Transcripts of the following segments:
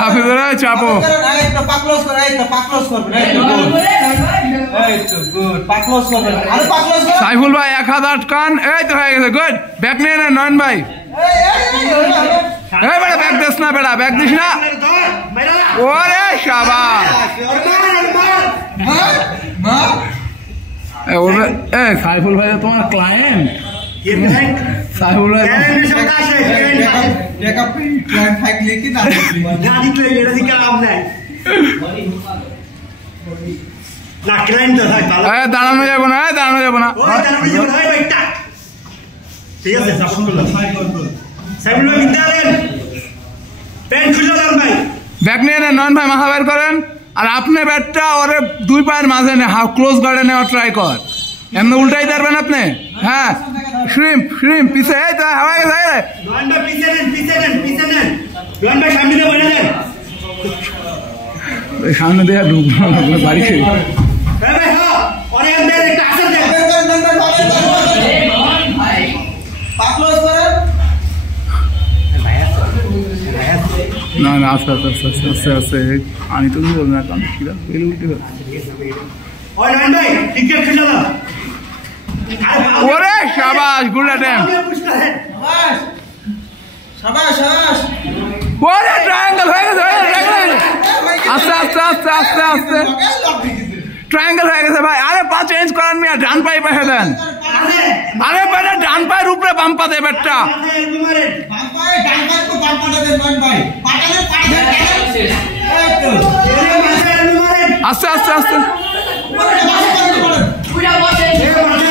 হাফিজুরা চাপো সাইফুল ভাই 1000 আটকান এই তো হয়ে গেছে গুড ব্যাক নিয়ে নেন নয়ন ভাই এই বেটা ব্যাক দিস না বেটা ব্যাক দিস না ওরে শাবাশ সাইফুল ভাই তোমার ক্লায়েন্ট সাইফুল ভাই দাঁড়ানো যাবো না দাঁড়ানো যাবো না ঠিক আছে ব্যাক নিয়ে নেন নয়ন ভাই মাথা বের করেন আর আপনি ব্যাটটা ওরে 2 পায়ের মাঝে নে ক্লোজ গার্ডে নেওয়া ট্রাই কর এমনি উল্টাই পারবেন আপনি হ্যাঁ শ্রিম পিছে এই তো হাওয়া গেছে সামনে দিয়ে ঢুকবো বাড়ি না না আস্তে আস্তে আস্তে আস্তে আস্তে আস্তে আমি তো বলবো না কারণ কিরা পেলে উল্টে ওরে শাবাশ গুড অ্যাটেম্প ওরে ট্রায়াঙ্গেল হয়ে গেছে আস্তে আস্তে আস্তে আস্তে আস্তে ট্রায়াঙ্গেল হয়ে গেছে ভাই আরে পা চেঞ্জ করেন মিয়া ডান পায়ে পায়ে দেন আরে বেটা ডান পায়ের উপরে বাম পা দে বেটা আস্তে আস্তে আস্তে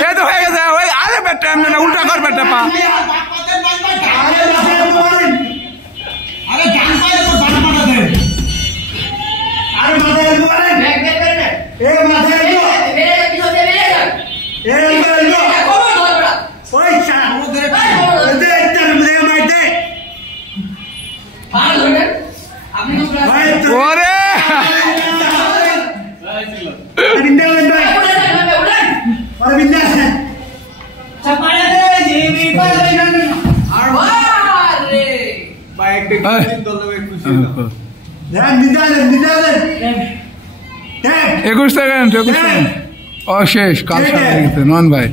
এই তো হয়ে গেছে ওই আরে বেটা এমনি না উল্টা কর বেটা পা ওরে একুশ সেকেন্ড শেষ কাল নন ভাই